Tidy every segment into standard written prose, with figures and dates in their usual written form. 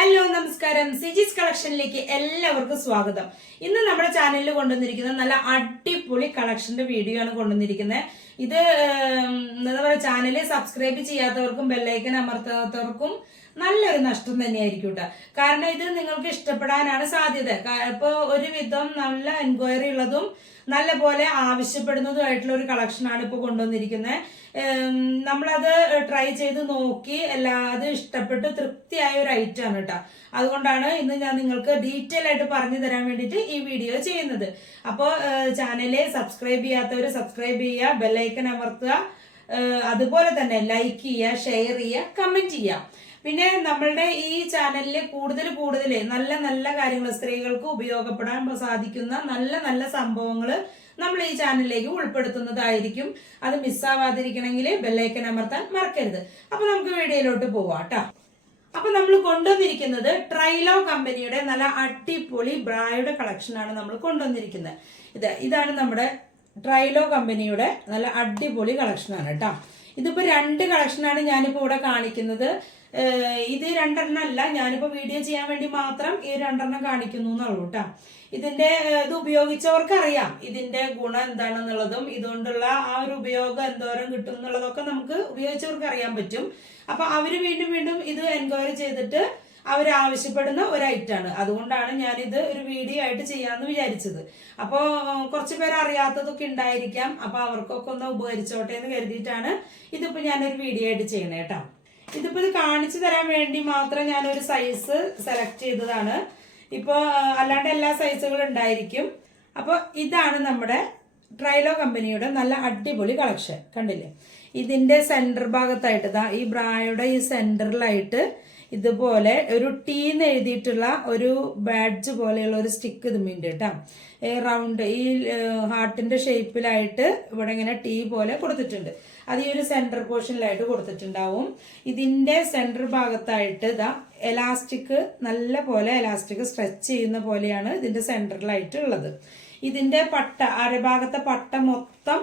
Hello നമസ്കാരം, സിജീസ് കളക്ഷനിലേക്ക് എല്ലാവർക്കും സ്വാഗതം. ഇന്ന് നമ്മുടെ ചാനലിൽ കൊണ്ടുവന്നിരിക്കുന്ന നല്ല അടിപൊളി കളക്ഷന്റെ വീഡിയോ ആണ് കൊണ്ടുവന്നിരിക്കുന്നത്. ഇത് എന്താ പറയുക, ചാനല് സബ്സ്ക്രൈബ് ചെയ്യാത്തവർക്കും ബെല്ലൈക്കൻ അമർത്താത്തവർക്കും നല്ലൊരു നഷ്ടം തന്നെയായിരിക്കും കേട്ടോ. കാരണം ഇത് നിങ്ങൾക്ക് ഇഷ്ടപ്പെടാനാണ് സാധ്യത. ഇപ്പൊ ഒരുവിധം നല്ല എൻക്വയറി ഉള്ളതും നല്ല പോലെ ആവശ്യപ്പെടുന്നതുമായിട്ടുള്ള ഒരു കളക്ഷനാണ് ഇപ്പൊ കൊണ്ടുവന്നിരിക്കുന്നത്. നമ്മളത് ട്രൈ ചെയ്ത് നോക്കി അത് ഇഷ്ടപ്പെട്ട് തൃപ്തിയായ ഒരു ഐറ്റം ആണ് കേട്ടോ. അതുകൊണ്ടാണ് ഇന്ന് ഞാൻ നിങ്ങൾക്ക് ഡീറ്റെയിൽ ആയിട്ട് പറഞ്ഞു തരാൻ വേണ്ടിയിട്ട് ഈ വീഡിയോ ചെയ്യുന്നത്. അപ്പോൾ ചാനല് സബ്സ്ക്രൈബ് ചെയ്യാത്തവർ സബ്സ്ക്രൈബ് ചെയ്യുക, ബെല്ലൈക്കൻ അമർത്തുക, അതുപോലെ തന്നെ ലൈക്ക് ചെയ്യുക, ഷെയർ ചെയ്യുക, കമന്റ് ചെയ്യുക. പിന്നെ നമ്മളുടെ ഈ ചാനലിൽ കൂടുതൽ നല്ല നല്ല കാര്യങ്ങൾ, സ്ത്രീകൾക്ക് ഉപയോഗപ്പെടാൻ സാധിക്കുന്ന നല്ല നല്ല സംഭവങ്ങൾ നമ്മൾ ഈ ചാനലിലേക്ക് ഉൾപ്പെടുത്തുന്നതായിരിക്കും. അത് മിസ്സാവാതിരിക്കണമെങ്കിൽ ബെല്ലൈക്കൻ അമർത്താൻ മറക്കരുത്. അപ്പൊ നമുക്ക് വീഡിയോയിലോട്ട് പോവാം കേട്ടോ. അപ്പൊ നമ്മൾ കൊണ്ടുവന്നിരിക്കുന്നത് ട്രൈലോ കമ്പനിയുടെ നല്ല അടിപൊളി ബ്രായുടെ കളക്ഷനാണ് നമ്മൾ കൊണ്ടുവന്നിരിക്കുന്നത്. ഇതാണ് നമ്മുടെ ട്രൈലോ കമ്പനിയുടെ നല്ല അടിപൊളി കളക്ഷനാണ് കേട്ടോ. ഇതിപ്പോ രണ്ട് കളക്ഷനാണ് ഞാനിപ്പോ ഇവിടെ കാണിക്കുന്നത്. ഇത് രണ്ടെണ്ണം അല്ല, ഞാനിപ്പോ വീഡിയോ ചെയ്യാൻ വേണ്ടി മാത്രം ഈ രണ്ടെണ്ണം കാണിക്കുന്നു എന്നുള്ളൂ കേട്ടോ. ഇതിന്റെ ഇത് ഉപയോഗിച്ചവർക്ക് അറിയാം ഇതിന്റെ ഗുണം എന്താണെന്നുള്ളതും ഇതുകൊണ്ടുള്ള ആ ഒരു ഉപയോഗം എന്തോരം കിട്ടും എന്നുള്ളതൊക്കെ നമുക്ക് ഉപയോഗിച്ചവർക്ക് അറിയാൻ പറ്റും. അപ്പൊ അവര് വീണ്ടും ഇത് എൻക്വയറി ചെയ്തിട്ട് അവരാവശ്യപ്പെടുന്ന ഒരു ഐറ്റാണ്. അതുകൊണ്ടാണ് ഞാനിത് ഒരു വീഡിയോ ആയിട്ട് ചെയ്യാന്ന് വിചാരിച്ചത്. അപ്പോൾ കുറച്ച് പേര് അറിയാത്തതൊക്കെ ഉണ്ടായിരിക്കാം. അപ്പൊ അവർക്കൊക്കെ ഒന്ന് ഉപകരിച്ചോട്ടെ എന്ന് കരുതിയിട്ടാണ് ഇതിപ്പോ ഞാനൊരു വീഡിയോ ആയിട്ട് ചെയ്യണേ കേട്ടോ. ഇതിപ്പോ ഇത് കാണിച്ചു തരാൻ വേണ്ടി മാത്രം ഞാനൊരു സൈസ് സെലക്ട് ചെയ്തതാണ്. ഇപ്പൊ അല്ലാണ്ട് എല്ലാ സൈസുകളും ഉണ്ടായിരിക്കും. അപ്പൊ ഇതാണ് നമ്മുടെ ട്രൈലോ കമ്പനിയുടെ നല്ല അടിപൊളി കളക്ഷൻ. കണ്ടില്ലേ, ഇതിന്റെ സെന്റർ ഭാഗത്തായിട്ട് ഈ ബ്രായുടെ ഈ സെന്ററിലായിട്ട് ഇതുപോലെ ഒരു ടീന്ന് എഴുതിയിട്ടുള്ള ഒരു ബാഡ്ജ് പോലെയുള്ള ഒരു സ്റ്റിക്ക് ഇതുമുണ്ട് കേട്ടോ. റൗണ്ട് ഈ ഹാർട്ടിന്റെ ഷേപ്പിലായിട്ട് ഇവിടെ ഇങ്ങനെ ടീ പോലെ കൊടുത്തിട്ടുണ്ട്. അത് ഈ ഒരു സെന്റർ പോർഷനിലായിട്ട് കൊടുത്തിട്ടുണ്ടാവും. ഇതിന്റെ സെന്റർ ഭാഗത്തായിട്ട് എലാസ്റ്റിക്, നല്ല പോലെ എലാസ്റ്റിക് സ്ട്രെച്ച് ചെയ്യുന്ന പോലെയാണ് ഇതിന്റെ സെന്ററിലായിട്ട് ഉള്ളത്. ഇതിന്റെ അരഭാഗത്തെ പട്ട മൊത്തം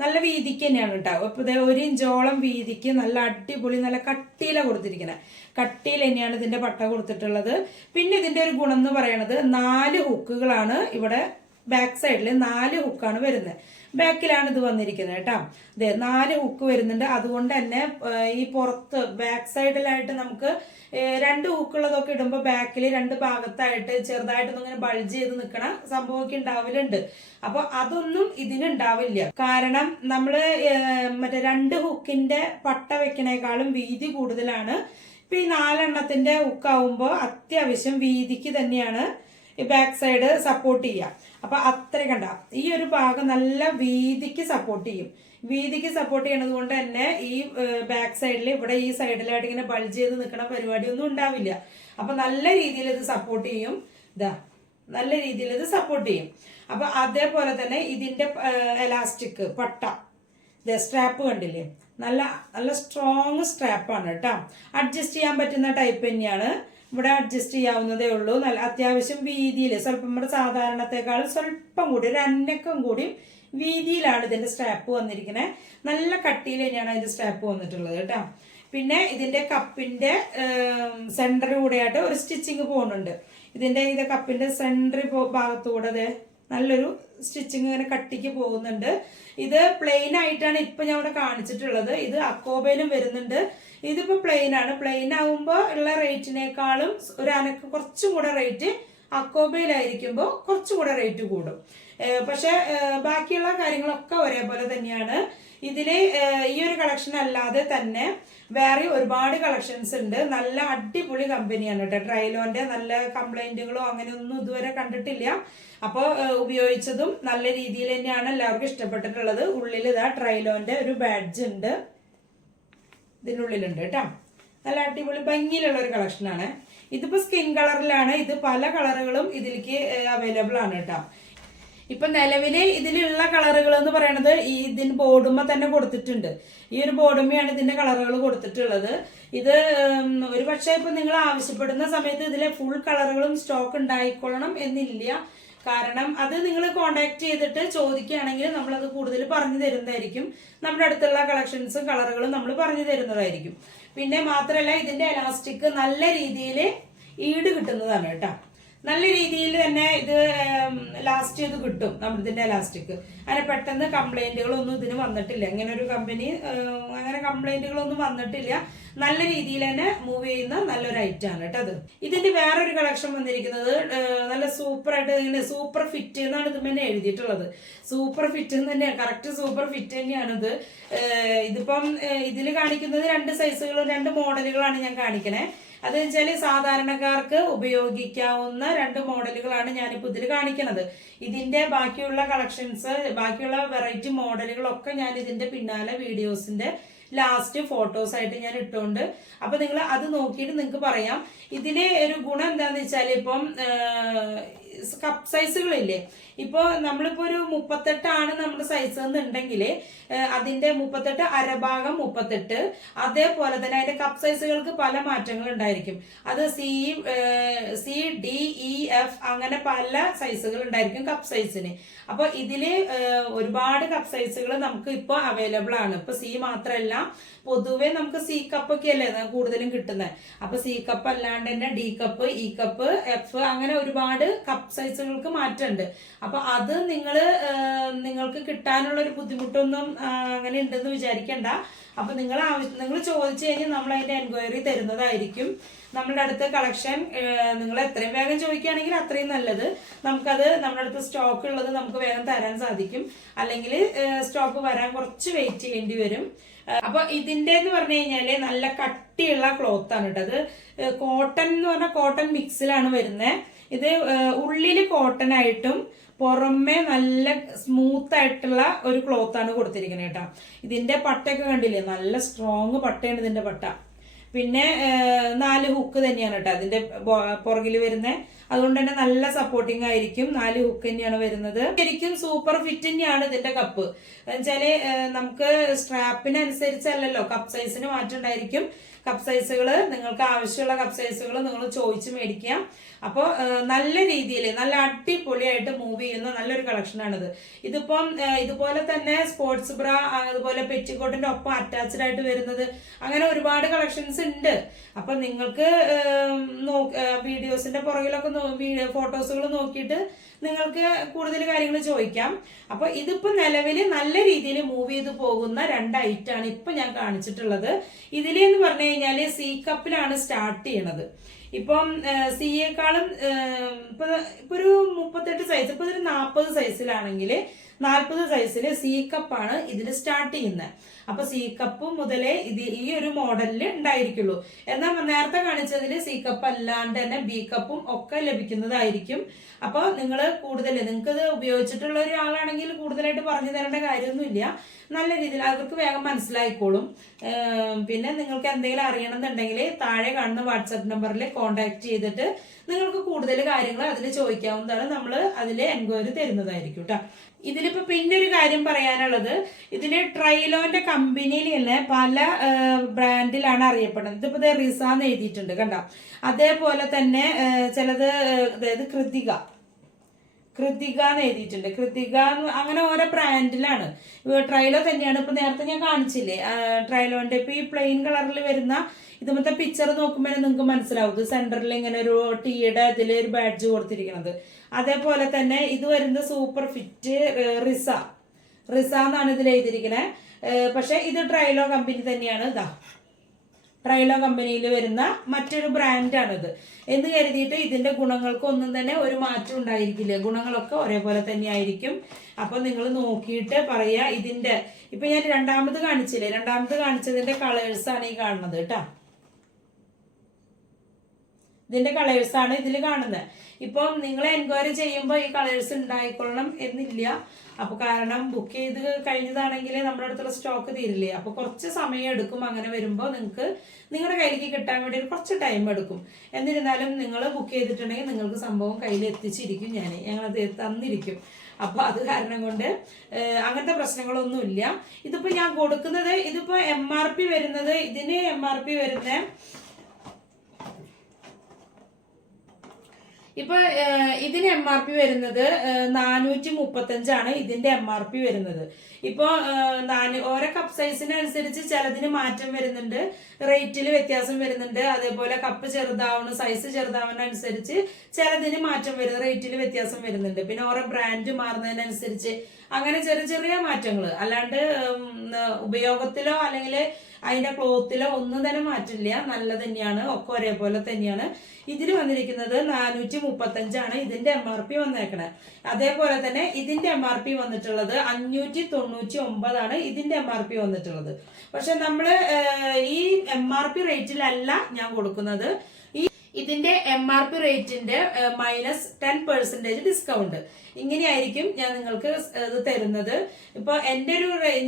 നല്ല വീതിക്ക് തന്നെയാണ് കേട്ടോ. ഇപ്പൊ 1 ഇഞ്ചോളം വീതിക്ക് നല്ല അടിപൊളി നല്ല കട്ടിയില കൊടുത്തിരിക്കുന്നത്. കട്ടിയിൽ തന്നെയാണ് ഇതിന്റെ പട്ട കൊടുത്തിട്ടുള്ളത്. പിന്നെ ഇതിന്റെ ഒരു ഗുണം എന്ന് പറയുന്നത് 4 ഹുക്കുകളാണ് ഇവിടെ ബാക്ക് സൈഡിൽ 4 ഹുക്കാണ് വരുന്നത്. ബാക്കിലാണ് ഇത് വന്നിരിക്കുന്നത് കേട്ടോ. 4 ഹുക്ക് വരുന്നുണ്ട്. അതുകൊണ്ട് തന്നെ ഈ പുറത്ത് ബാക്ക് സൈഡിലായിട്ട് നമുക്ക് 2 ഹുക്കുള്ളതൊക്കെ ഇടുമ്പോൾ ബാക്കിൽ 2 ഭാഗത്തായിട്ട് ചെറുതായിട്ടൊന്നും ഇങ്ങനെ ബൾജ് ചെയ്ത് നിൽക്കണ സംഭവമൊക്കെ ഉണ്ടാവലുണ്ട്. അപ്പൊ അതൊന്നും ഇതിനുണ്ടാവില്ല. കാരണം നമ്മള് മറ്റേ 2 ഹുക്കിന്റെ പട്ട വെക്കണേക്കാളും വീതി കൂടുതലാണ്. ഇപ്പൊ ഈ 4 എണ്ണത്തിന്റെ ഹുക്കാവുമ്പോ അത്യാവശ്യം വീതിക്ക് തന്നെയാണ് ഈ ബാക്ക് സൈഡ് സപ്പോർട്ട് ചെയ്യുക. അപ്പൊ അത്ര കണ്ട ഈ ഒരു ഭാഗം നല്ല വീതിക്ക് സപ്പോർട്ട് ചെയ്യും. വീതിക്ക് സപ്പോർട്ട് ചെയ്യണത് കൊണ്ട് തന്നെ ഈ ബാക്ക് സൈഡിൽ ഇവിടെ ഈ സൈഡിലായിട്ട് ഇങ്ങനെ ബൾജ് ചെയ്ത് നിൽക്കണ പരിപാടിയൊന്നും ഉണ്ടാവില്ല. അപ്പൊ നല്ല രീതിയിൽ ഇത് സപ്പോർട്ട് ചെയ്യും. നല്ല രീതിയിൽ ഇത് സപ്പോർട്ട് ചെയ്യും. അപ്പൊ അതേപോലെ തന്നെ ഇതിന്റെ എലാസ്റ്റിക് പട്ട സ്ട്രാപ്പ് കണ്ടില്ലേ, നല്ല നല്ല സ്ട്രോങ് സ്ട്രാപ്പാണ് കേട്ടോ. അഡ്ജസ്റ്റ് ചെയ്യാൻ പറ്റുന്ന ടൈപ്പ് തന്നെയാണ്. ഇവിടെ അഡ്ജസ്റ്റ് ചെയ്യാവുന്നതേ ഉള്ളൂ. നല്ല അത്യാവശ്യം വീതിയിൽ സ്വല്പം നമ്മുടെ സാധാരണത്തെക്കാൾ സ്വല്പം കൂടി ഒരു അന്നക്കം കൂടി വീതിയിലാണ് ഇതിന്റെ സ്ട്രാപ്പ് വന്നിരിക്കുന്നത്. നല്ല കട്ടിയിൽ തന്നെയാണ് അതിന്റെ സ്ട്രാപ്പ് വന്നിട്ടുള്ളത് കേട്ടോ. പിന്നെ ഇതിന്റെ കപ്പിന്റെ സെന്റർ കൂടെയായിട്ട് ഒരു സ്റ്റിച്ചിങ് പോകുന്നുണ്ട്. ഇത് കപ്പിന്റെ സെന്റർ ഭാഗത്തൂടെ നല്ലൊരു സ്റ്റിച്ചിങ് ഇങ്ങനെ കട്ടിക്ക് പോകുന്നുണ്ട്. ഇത് പ്ലെയിൻ ആയിട്ടാണ് ഇപ്പൊ ഞാൻ ഇവിടെ കാണിച്ചിട്ടുള്ളത്. ഇത് അക്കോബയിലും വരുന്നുണ്ട്. ഇതിപ്പോ പ്ലെയിൻ ആണ്. പ്ലെയിൻ ആവുമ്പോ ഉള്ള റേറ്റിനേക്കാളും ഒരു അനക്ക് കുറച്ചും കൂടെ റേറ്റ് അക്കോബയിലായിരിക്കുമ്പോൾ കുറച്ചും കൂടെ റേറ്റ് കൂടും. പക്ഷെ ബാക്കിയുള്ള കാര്യങ്ങളൊക്കെ ഒരേപോലെ തന്നെയാണ്. ഇതില് ഈ ഒരു കളക്ഷൻ അല്ലാതെ തന്നെ വേറെ ഒരുപാട് കളക്ഷൻസ് ഉണ്ട്. നല്ല അടിപൊളി കമ്പനിയാണ് കേട്ടോ. ട്രൈലോന്റെ നല്ല കംപ്ലൈന്റുകളോ അങ്ങനെയൊന്നും ഇതുവരെ കണ്ടിട്ടില്ല. അപ്പോൾ ഉപയോഗിച്ചതും നല്ല രീതിയിൽ തന്നെയാണ് എല്ലാവർക്കും ഇഷ്ടപ്പെട്ടിട്ടുള്ളത്. ഉള്ളിൽ ട്രൈലോന്റെ ഒരു ബാഡ്ജ് ഉണ്ട്, ഇതിനുള്ളിലുണ്ട് കേട്ടോ. നല്ല അടിപൊളി ഭംഗിയിലുള്ള ഒരു കളക്ഷനാണ്. ഇതിപ്പോ സ്കിൻ കളറിലാണ്. ഇത് പല കളറുകളും ഇതിലേക്ക് അവൈലബിൾ ആണ് കേട്ടോ. ഇപ്പൊ നിലവില് ഇതിലുള്ള കളറുകൾ എന്ന് പറയുന്നത് ഇതിന് ബോർഡുമ്മ തന്നെ കൊടുത്തിട്ടുണ്ട്. ഈ ഒരു ബോർഡുമ്മയാണ് ഇതിന്റെ കളറുകൾ കൊടുത്തിട്ടുള്ളത്. ഇത് ഒരു പക്ഷേ ഇപ്പൊ നിങ്ങൾ ആവശ്യപ്പെടുന്ന സമയത്ത് ഇതിലെ ഫുൾ കളറുകളും സ്റ്റോക്ക് ഉണ്ടായിക്കൊള്ളണം എന്നില്ല. കാരണം അത് നിങ്ങൾ കോണ്ടാക്ട് ചെയ്തിട്ട് ചോദിക്കുകയാണെങ്കിൽ നമ്മളത് കൂടുതൽ പറഞ്ഞു തരുന്നതായിരിക്കും. നമ്മുടെ അടുത്തുള്ള കളക്ഷൻസും കളറുകളും നമ്മൾ പറഞ്ഞു തരുന്നതായിരിക്കും. പിന്നെ മാത്രമല്ല ഇതിന്റെ എലാസ്റ്റിക് നല്ല രീതിയിൽ ഈട് കിട്ടുന്നതാണ് കേട്ടോ. നല്ല രീതിയിൽ തന്നെ ഇത് ലാസ്റ്റ് ചെയ്ത് കിട്ടും നമ്മുടെ ഇതിന്റെ എലാസ്റ്റിക്. അങ്ങനെ പെട്ടെന്ന് കംപ്ലൈന്റുകളൊന്നും ഇതിന് വന്നിട്ടില്ല. ഇങ്ങനെ ഒരു കമ്പനി അങ്ങനെ കംപ്ലൈന്റുകളൊന്നും വന്നിട്ടില്ല. നല്ല രീതിയിൽ തന്നെ മൂവ് ചെയ്യുന്ന നല്ലൊരു ഐറ്റം ആണ് കേട്ടോ അത്. ഇതിന്റെ വേറൊരു കളക്ഷൻ വന്നിരിക്കുന്നത് നല്ല സൂപ്പർ ആയിട്ട് ഇങ്ങനെ സൂപ്പർ ഫിറ്റ് എന്നാണ് ഇത് തന്നെ എഴുതിയിട്ടുള്ളത്. സൂപ്പർ ഫിറ്റ് എന്ന് തന്നെയാണ്, കറക്റ്റ് സൂപ്പർ ഫിറ്റ് തന്നെയാണിത്. ഇതിപ്പം ഇതിൽ കാണിക്കുന്നത് 2 സൈസുകളും 2 മോഡലുകളാണ് ഞാൻ കാണിക്കണേ. അത് വെച്ചാൽ സാധാരണക്കാർക്ക് ഉപയോഗിക്കാവുന്ന 2 മോഡലുകളാണ് ഞാനിപ്പോൾ ഇതിൽ കാണിക്കുന്നത്. ഇതിന്റെ ബാക്കിയുള്ള കളക്ഷൻസ്, ബാക്കിയുള്ള വെറൈറ്റി മോഡലുകളൊക്കെ ഞാൻ ഇതിന്റെ പിന്നാലെ വീഡിയോസിന്റെ ലാസ്റ്റ് ഫോട്ടോസ് ആയിട്ട് ഞാൻ ഇട്ടുകൊണ്ട്, അപ്പൊ നിങ്ങൾ അത് നോക്കിയിട്ട് നിങ്ങൾക്ക് പറയാം. ഇതിലെ ഒരു ഗുണം എന്താന്ന് വെച്ചാൽ ഇപ്പം കപ്പ് സൈസുകളില്ലേ, ഇപ്പൊ നമ്മളിപ്പോ ഒരു 38 ആണ് നമ്മുടെ സൈസ് എന്നുണ്ടെങ്കിൽ അതിന്റെ 38 അരഭാഗം 38, അതേപോലെ തന്നെ അതിന്റെ കപ്പ് സൈസുകൾക്ക് പല മാറ്റങ്ങൾ ഉണ്ടായിരിക്കും. അത് സി ഡി ഇ എഫ് അങ്ങനെ പല സൈസുകൾ ഉണ്ടായിരിക്കും കപ്പ് സൈസിന്. അപ്പൊ ഇതില് ഒരുപാട് കപ്പ് സൈസുകൾ നമുക്ക് ഇപ്പൊ അവൈലബിൾ ആണ്. ഇപ്പൊ സി മാത്രമല്ല, പൊതുവെ നമുക്ക് സി കപ്പ് ഒക്കെ അല്ലേ കൂടുതലും കിട്ടുന്നത്. അപ്പൊ സി കപ്പ് അല്ലാണ്ട് തന്നെ D cup, E cup, F അങ്ങനെ ഒരുപാട് കപ്പ് സൈസുകൾക്ക് മാറ്റമുണ്ട്. അപ്പൊ അത് നിങ്ങൾക്ക് കിട്ടാനുള്ള ഒരു ബുദ്ധിമുട്ടൊന്നും അങ്ങനെ ഉണ്ടെന്ന് വിചാരിക്കണ്ട. അപ്പൊ നിങ്ങൾ ചോദിച്ചു കഴിഞ്ഞാൽ നമ്മൾ അതിന്റെ എൻക്വയറി തരുന്നതായിരിക്കും. നമ്മുടെ അടുത്ത് കളക്ഷൻ നിങ്ങൾ എത്രയും വേഗം ചോദിക്കുകയാണെങ്കിൽ അത്രയും നല്ലത്. നമുക്കത് നമ്മുടെ അടുത്ത് സ്റ്റോക്ക് ഉള്ളത് നമുക്ക് വേഗം തരാൻ സാധിക്കും. അല്ലെങ്കിൽ സ്റ്റോക്ക് വരാൻ കുറച്ച് വെയിറ്റ് ചെയ്യേണ്ടി വരും. അപ്പൊ ഇതിന്റെ എന്ന് പറഞ്ഞു കഴിഞ്ഞാല് നല്ല കട്ടിയുള്ള ക്ലോത്ത് ആണ് കേട്ടോ. അത് കോട്ടൺ എന്ന് പറഞ്ഞാൽ കോട്ടൺ മിക്സിലാണ് വരുന്നത്. ഇത് ഉള്ളില് കോട്ടൺ ആയിട്ടും പുറമെ നല്ല സ്മൂത്ത് ആയിട്ടുള്ള ഒരു ക്ലോത്ത് ആണ് കൊടുത്തിരിക്കുന്നത് കേട്ടോ. ഇതിന്റെ പട്ടയൊക്കെ കണ്ടില്ലേ, നല്ല സ്ട്രോങ് പട്ടയാണ് ഇതിന്റെ പട്ട. പിന്നെ 4 ഹുക്ക് തന്നെയാണ് കേട്ടോ അതിന്റെ പുറകിൽ വരുന്നത്. അതുകൊണ്ട് തന്നെ നല്ല സപ്പോർട്ടിങ് ആയിരിക്കും. 4 ഹുക്ക് തന്നെയാണ് വരുന്നത്. ശരിക്കും സൂപ്പർ ഫിറ്റ് തന്നെയാണ് ഇതിന്റെ കപ്പ്. എന്നുവെച്ചാല് നമുക്ക് സ്ട്രാപ്പിനനുസരിച്ചല്ലല്ലോ, കപ്പ് സൈസിന് മാറ്റം ഉണ്ടായിരിക്കും. കപ്പ് സൈസുകൾ നിങ്ങൾക്ക് ആവശ്യമുള്ള കപ്പ് സൈസുകൾ നിങ്ങൾ ചോദിച്ച് മേടിക്കാം. അപ്പോൾ നല്ല രീതിയിൽ നല്ല അടിപൊളിയായിട്ട് മൂവ് ചെയ്യുന്ന നല്ലൊരു കളക്ഷനാണിത്. ഇതിപ്പം ഇതുപോലെ തന്നെ സ്പോർട്സ് ബ്ര, അതുപോലെ പെറ്റിക്കോട്ടിന്റെ ഒപ്പം അറ്റാച്ച്ഡ് ആയിട്ട് വരുന്നത്, അങ്ങനെ ഒരുപാട് കളക്ഷൻസ് ഉണ്ട്. അപ്പൊ നിങ്ങൾക്ക് വീഡിയോസിന്റെ പുറകിലൊക്കെ ഫോട്ടോസുകൾ നോക്കിയിട്ട് നിങ്ങൾക്ക് കൂടുതൽ കാര്യങ്ങൾ ചോദിക്കാം. അപ്പൊ ഇതിപ്പോ നിലവിൽ നല്ല രീതിയിൽ മൂവ് ചെയ്ത് പോകുന്ന 2 ഐറ്റാണ് ഇപ്പൊ ഞാൻ കാണിച്ചിട്ടുള്ളത്. ഇതിലെന്ന് പറഞ്ഞു കഴിഞ്ഞാല് സി കപ്പിലാണ് സ്റ്റാർട്ട് ചെയ്യണത്. ഇപ്പം സിയേക്കാളും ഇപ്പൊ ഒരു 38 സൈസ്, ഇപ്പൊ ഇതൊരു 40 സൈസിലാണെങ്കിൽ 40 സൈസില് സി കപ്പാണ് ഇതിൽ സ്റ്റാർട്ട് ചെയ്യുന്നത്. അപ്പൊ സി കപ്പ് മുതലേ ഈ ഒരു മോഡലിൽ ഉണ്ടായിരിക്കുള്ളൂ. എന്നാൽ നേരത്തെ കാണിച്ചതിൽ സി കപ്പ് അല്ലാണ്ട് തന്നെ ബി കപ്പും ഒക്കെ ലഭിക്കുന്നതായിരിക്കും. അപ്പൊ നിങ്ങൾ നിങ്ങൾക്ക് ഇത് ഉപയോഗിച്ചിട്ടുള്ള ഒരാളാണെങ്കിൽ കൂടുതലായിട്ട് പറഞ്ഞു തരേണ്ട കാര്യമൊന്നുമില്ല. നല്ല രീതിയിൽ അവർക്ക് വേഗം മനസ്സിലായിക്കോളും. പിന്നെ നിങ്ങൾക്ക് എന്തെങ്കിലും അറിയണമെന്നുണ്ടെങ്കിൽ താഴെ കാണുന്ന വാട്സാപ്പ് നമ്പറിൽ കോൺടാക്ട് ചെയ്തിട്ട് നിങ്ങൾക്ക് കൂടുതൽ കാര്യങ്ങൾ അതിൽ ചോദിക്കാവുന്നതാണ്. നമ്മൾ അതിൽ എൻക്വയറി തരുന്നതായിരിക്കും കേട്ടോ. ഇതിലിപ്പോ പിന്നെ ഒരു കാര്യം പറയാനുള്ളത്, ഇതില് ട്രൈലോന്റെ കമ്പനിയിൽ തന്നെ പല ബ്രാൻഡിലാണ് അറിയപ്പെടുന്നത്. ഇതിപ്പോ റിസ എന്ന് എഴുതിയിട്ടുണ്ട് കണ്ടോ. അതേപോലെ തന്നെ ചിലത് അതായത് കൃതിക എന്ന് എഴുതിയിട്ടുണ്ട്. കൃതിക അങ്ങനെ ഓരോ ബ്രാൻഡിലാണ്. ട്രൈലോ തന്നെയാണ്. ഇപ്പൊ നേരത്തെ ഞാൻ കാണിച്ചില്ലേ ട്രൈലോന്റെ ഇപ്പൊ ഈ പ്ലെയിൻ കളറിൽ വരുന്ന ഇതുമത്തെ പിക്ചർ നോക്കുമ്പോൾ നിങ്ങൾക്ക് മനസ്സിലാവും. ഇത് സെന്ററിൽ ഇങ്ങനെ ഒരു ടീയുടെ ഇതിൽ ഒരു ബാഡ്ജ് കൊടുത്തിരിക്കുന്നത്. അതേപോലെ തന്നെ ഇത് വരുന്നത് സൂപ്പർ ഫിറ്റ് റിസ എന്നാണ് ഇതിൽ എഴുതിയിരിക്കുന്നത്. പക്ഷെ ഇത് ട്രൈലോ കമ്പനി തന്നെയാണ്. ഇതാ ട്രൈലോ കമ്പനിയിൽ വരുന്ന മറ്റൊരു ബ്രാൻഡാണിത് എന്ന് കരുതിയിട്ട് ഇതിന്റെ ഗുണങ്ങൾക്കൊന്നും തന്നെ ഒരു മാറ്റം ഉണ്ടായിരിക്കില്ല. ഗുണങ്ങളൊക്കെ ഒരേപോലെ തന്നെ ആയിരിക്കും. അപ്പൊ നിങ്ങൾ നോക്കിയിട്ട് പറയാ. ഇതിന്റെ ഇപ്പൊ ഞാൻ രണ്ടാമത് കാണിച്ചതിന്റെ കളേഴ്സാണ് ഈ കാണുന്നത് കേട്ടോ. ഇതിന്റെ കളേഴ്സാണ് ഇതിൽ കാണുന്നത്. ഇപ്പം നിങ്ങൾ എൻക്വയറി ചെയ്യുമ്പോൾ ഈ കളേഴ്സ് ഉണ്ടായിക്കൊള്ളണം എന്നില്ല. അപ്പൊ കാരണം ബുക്ക് ചെയ്ത് കഴിഞ്ഞതാണെങ്കിൽ നമ്മുടെ അടുത്തുള്ള സ്റ്റോക്ക് തീരില്ലേ. അപ്പൊ കുറച്ച് സമയം എടുക്കും. അങ്ങനെ വരുമ്പോൾ നിങ്ങൾക്ക് നിങ്ങളുടെ കയ്യിലേക്ക് കിട്ടാൻ വേണ്ടി കുറച്ച് ടൈം എടുക്കും. എന്നിരുന്നാലും നിങ്ങൾ ബുക്ക് ചെയ്തിട്ടുണ്ടെങ്കിൽ നിങ്ങൾക്ക് സംഭവം കയ്യിൽ എത്തിച്ചിരിക്കും. ഞങ്ങളത് തന്നിരിക്കും. അപ്പൊ അത് കാരണം കൊണ്ട് അങ്ങനത്തെ പ്രശ്നങ്ങളൊന്നുമില്ല. ഇതിപ്പോ ഞാൻ കൊടുക്കുന്നത് ഇതിപ്പോ MRP വരുന്നത്, ഇതിന് MRP വരുന്ന ഇപ്പൊ ഇതിന് MRP വരുന്നത് 435 ഇതിന്റെ MRP വരുന്നത്. ഇപ്പൊ ഓരോ കപ്പ് സൈസിനനുസരിച്ച് ചിലതിന് മാറ്റം വരുന്നുണ്ട്, റേറ്റിൽ വ്യത്യാസം വരുന്നുണ്ട്. അതേപോലെ കപ്പ് ചെറുതാവണ സൈസ് ചെറുതാവുന്നതനുസരിച്ച് ചിലതിന് മാറ്റം വരുന്നത്, റേറ്റിൽ വ്യത്യാസം വരുന്നുണ്ട്. പിന്നെ ഓരോ ബ്രാൻഡ് മാറുന്നതിനനുസരിച്ച് അങ്ങനെ ചെറിയ ചെറിയ മാറ്റങ്ങൾ, അല്ലാണ്ട് ഉപയോഗത്തിലോ അല്ലെങ്കിൽ അതിന്റെ ക്ലോത്തിലോ ഒന്നും തന്നെ മാറ്റില്ല, നല്ല തന്നെയാണ്, ഒക്കെ ഒരേപോലെ തന്നെയാണ്. ഇതിൽ വന്നിരിക്കുന്നത് 435 ഇതിന്റെ MRP വന്നേക്കണേ. അതേപോലെ തന്നെ ഇതിന്റെ MRP വന്നിട്ടുള്ളത് 599 ഇതിന്റെ MRP വന്നിട്ടുള്ളത്. പക്ഷെ നമ്മള് ഈ MRP റേറ്റിലല്ല ഞാൻ കൊടുക്കുന്നത്. ഇതിന്റെ MRP റേറ്റിന്റെ -10% ഡിസ്കൗണ്ട്, ഇങ്ങനെയായിരിക്കും ഞാൻ നിങ്ങൾക്ക് ഇത് തരുന്നത്. ഇപ്പൊ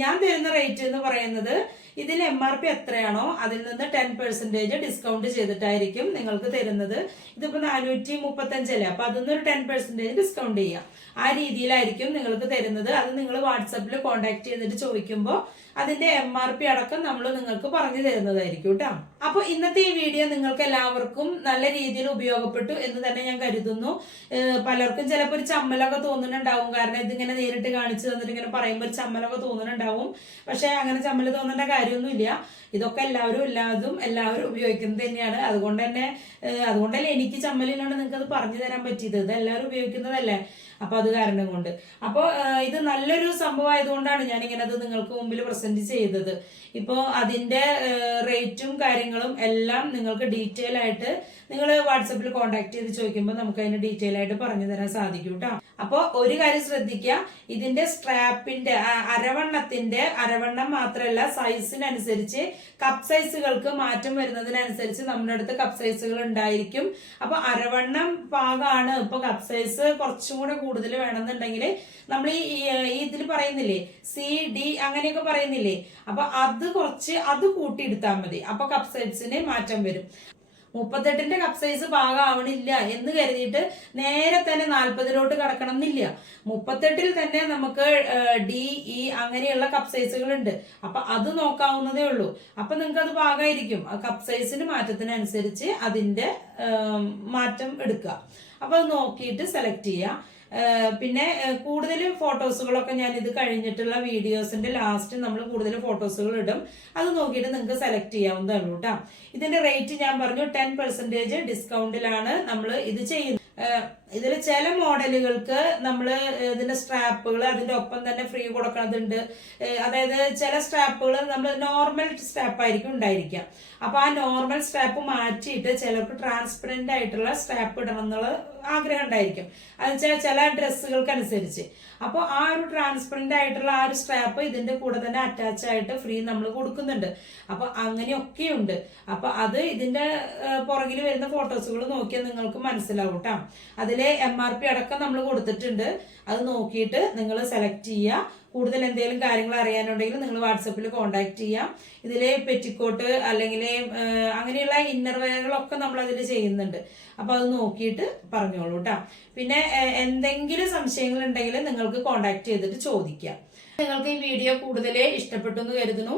ഞാൻ തരുന്ന റേറ്റ് എന്ന് പറയുന്നത് ഇതിൽ MRP എത്രയാണോ അതിൽ നിന്ന് 10% ഡിസ്കൗണ്ട് ചെയ്തിട്ടായിരിക്കും നിങ്ങൾക്ക് തരുന്നത്. ഇതിപ്പോ 435 അല്ലേ, അപ്പൊ അതിന്നൊരു 10% ഡിസ്കൗണ്ട് ചെയ്യാം. ആ രീതിയിലായിരിക്കും നിങ്ങൾക്ക് തരുന്നത്. അത് നിങ്ങൾ വാട്സപ്പിൽ കോൺടാക്ട് ചെയ്തിട്ട് ചോദിക്കുമ്പോൾ അതിന്റെ MRP അടക്കം നമ്മൾ നിങ്ങൾക്ക് പറഞ്ഞു തരുന്നതായിരിക്കും കേട്ടോ. അപ്പൊ ഇന്നത്തെ ഈ വീഡിയോ നിങ്ങൾക്ക് എല്ലാവർക്കും നല്ല രീതിയിൽ ഉപയോഗപ്പെട്ടു എന്ന് തന്നെ ഞാൻ കരുതുന്നു. പലർക്കും ചിലപ്പോൾ ഒരു ചമ്മലൊക്കെ തോന്നുന്നുണ്ടാവും, കാരണം ഇതിങ്ങനെ നേരിട്ട് കാണിച്ചു തന്നിട്ട് ഇങ്ങനെ പറയുമ്പോൾ ഒരു ചമ്മലൊക്കെ തോന്നുന്നുണ്ടാവും. പക്ഷെ അങ്ങനെ ചമ്മല് തോന്നേണ്ട കാര്യമൊന്നുമില്ല. ഇതൊക്കെ എല്ലാവരും ഉപയോഗിക്കുന്നത് തന്നെയാണ്. അതുകൊണ്ടല്ലേ എനിക്ക് ചമ്മലിലാണ് നിങ്ങൾക്ക് അത് പറഞ്ഞു തരാൻ പറ്റിയത്. ഇത് എല്ലാവരും ഉപയോഗിക്കുന്നതല്ലേ, അപ്പൊ അത് കാരണം കൊണ്ട്. അപ്പോൾ ഇത് നല്ലൊരു സംഭവം ആയതുകൊണ്ടാണ് ഞാൻ ഇങ്ങനെ അത് നിങ്ങൾക്ക് മുമ്പിൽ പ്രസന്റ് ചെയ്തത്. ഇപ്പോൾ അതിന്റെ റേറ്റും കാര്യങ്ങളും എല്ലാം നിങ്ങൾക്ക് ഡീറ്റെയിൽ ആയിട്ട് നിങ്ങൾ വാട്സപ്പിൽ കോൺടാക്ട് ചെയ്ത് ചോദിക്കുമ്പോൾ നമുക്ക് അതിന് ഡീറ്റെയിൽ ആയിട്ട് പറഞ്ഞു തരാൻ സാധിക്കും കേട്ടോ. അപ്പോൾ ഒരു കാര്യം ശ്രദ്ധിക്കുക, ഇതിന്റെ സ്ട്രാപ്പിന്റെ അരവണ്ണം മാത്രമല്ല, സൈസിനനുസരിച്ച് കപ്പ് സൈസുകൾക്ക് മാറ്റം വരുന്നതിനനുസരിച്ച് നമ്മുടെ അടുത്ത് കപ്പ് സൈസുകൾ ഉണ്ടായിരിക്കും. അപ്പൊ അരവണ്ണം പാകമാണ്. ഇപ്പൊ കപ്പ് സൈസ് കുറച്ചും കൂടെ കൂടുതൽ വേണമെന്നുണ്ടെങ്കിൽ നമ്മൾ ഈ ഇതിൽ പറയുന്നില്ലേ CD അങ്ങനെയൊക്കെ പറയുന്നില്ലേ, അപ്പൊ അത് കൂട്ടിയെടുത്താൽ മതി. അപ്പൊ കപ്പ് സൈസിന് മാറ്റം വരും. 38 കപ്പ് സൈസ് പാകമാവണില്ല എന്ന് കരുതിയിട്ട് നേരെ തന്നെ 40 കടക്കണം എന്നില്ല. 38 തന്നെ നമുക്ക് DE അങ്ങനെയുള്ള കപ്പ് സൈസുകൾ ഉണ്ട്. അപ്പൊ അത് നോക്കാവുന്നതേ ഉള്ളൂ. അപ്പൊ നിങ്ങൾക്ക് അത് പാകമായിരിക്കും. കപ്പ് സൈസിന് മാറ്റത്തിനനുസരിച്ച് അതിന്റെ മാറ്റം എടുക്കുക. അപ്പൊ അത് നോക്കിയിട്ട് സെലക്ട് ചെയ്യുക. പിന്നെ കൂടുതൽ ഫോട്ടോസുകളൊക്കെ ഞാൻ ഇത് കഴിഞ്ഞിട്ടുള്ള വീഡിയോസിന്റെ ലാസ്റ്റ് നമ്മൾ കൂടുതൽ ഫോട്ടോസുകൾ ഇടും. അത് നോക്കിയിട്ട് നിങ്ങൾക്ക് സെലക്ട് ചെയ്യാവുന്നതാണ് കേട്ടോ. ഇതിന്റെ റേറ്റ് ഞാൻ പറഞ്ഞു 10% ഡിസ്കൗണ്ടിലാണ് നമ്മൾ ഇത് ചെയ്യുന്നത്. ഇതിൽ ചില മോഡലുകൾക്ക് നമ്മൾ ഇതിന്റെ സ്ട്രാപ്പുകൾ അതിന്റെ ഒപ്പം തന്നെ ഫ്രീ കൊടുക്കുന്നതുണ്ട്. അതായത് ചില സ്ട്രാപ്പുകൾ നമ്മൾ നോർമൽ സ്ട്രാപ്പ് ആയിരിക്കും ഉണ്ടായിരിക്കാം. അപ്പൊ ആ നോർമൽ സ്ട്രാപ്പ് മാറ്റിയിട്ട് ചിലർക്ക് ട്രാൻസ്പെറന്റ് ആയിട്ടുള്ള സ്ട്രാപ്പ് ഇടണം എന്നുള്ള ആഗ്രഹം ഉണ്ടായിരിക്കും. അത് ചില ഡ്രസ്സുകൾക്ക് അനുസരിച്ച്. അപ്പോൾ ആ ഒരു ട്രാൻസ്പെറന്റ് ആയിട്ടുള്ള ആ ഒരു സ്ട്രാപ്പ് ഇതിന്റെ കൂടെ തന്നെ അറ്റാച്ച് ആയിട്ട് ഫ്രീ നമ്മൾ കൊടുക്കുന്നുണ്ട്. അപ്പൊ അങ്ങനെയൊക്കെയുണ്ട്. അപ്പൊ അത് ഇതിന്റെ പുറകിൽ വരുന്ന ഫോട്ടോസുകൾ നോക്കിയാൽ നിങ്ങൾക്ക് മനസ്സിലാവും കേട്ടോ. അതിലെ MRP അടക്കം നമ്മൾ കൊടുത്തിട്ടുണ്ട്. അത് നോക്കിയിട്ട് നിങ്ങൾ സെലക്ട് ചെയ്യുക. കൂടുതൽ എന്തെങ്കിലും കാര്യങ്ങൾ അറിയാനുണ്ടെങ്കിൽ നിങ്ങൾ വാട്സപ്പിൽ കോൺടാക്ട് ചെയ്യാം. ഇതിലെ പെറ്റിക്കോട്ട് അല്ലെങ്കിൽ അങ്ങനെയുള്ള ഇന്നർ വെയറുകളൊക്കെ നമ്മൾ അതിൽ ചെയ്യുന്നുണ്ട്. അപ്പൊ അത് നോക്കിയിട്ട് പറഞ്ഞോളൂ കേട്ടോ. പിന്നെ എന്തെങ്കിലും സംശയങ്ങൾ ഉണ്ടെങ്കിൽ നിങ്ങൾക്ക് കോൺടാക്ട് ചെയ്തിട്ട് ചോദിക്കാം. നിങ്ങൾക്ക് ഈ വീഡിയോ കൂടുതൽ ഇഷ്ടപ്പെട്ടു എന്ന് കരുതുന്നു.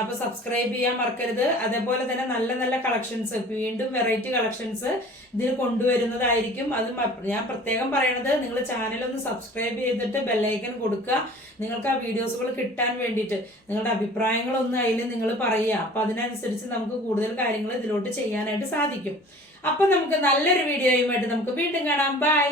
അപ്പൊ സബ്സ്ക്രൈബ് ചെയ്യാൻ മറക്കരുത്. അതേപോലെ തന്നെ നല്ല നല്ല കളക്ഷൻസ്, വീണ്ടും വെറൈറ്റി കളക്ഷൻസ് ഇതിൽ കൊണ്ടുവരുന്നതായിരിക്കും. അത് ഞാൻ പ്രത്യേകം പറയണത്, നിങ്ങൾ ചാനൽ ഒന്ന് സബ്സ്ക്രൈബ് ചെയ്തിട്ട് ബെല്ലൈക്കൺ കൊടുക്കുക. നിങ്ങൾക്ക് ആ വീഡിയോസുകൾ കിട്ടാൻ വേണ്ടിയിട്ട് നിങ്ങളുടെ അഭിപ്രായങ്ങളൊന്നും അതിൽ നിങ്ങൾ പറയുക. അപ്പൊ അതിനനുസരിച്ച് നമുക്ക് കൂടുതൽ കാര്യങ്ങൾ ഇതിലോട്ട് ചെയ്യാനായിട്ട് സാധിക്കും. അപ്പൊ നമുക്ക് നല്ലൊരു വീഡിയോയുമായിട്ട് നമുക്ക് വീണ്ടും കാണാം. ബൈ.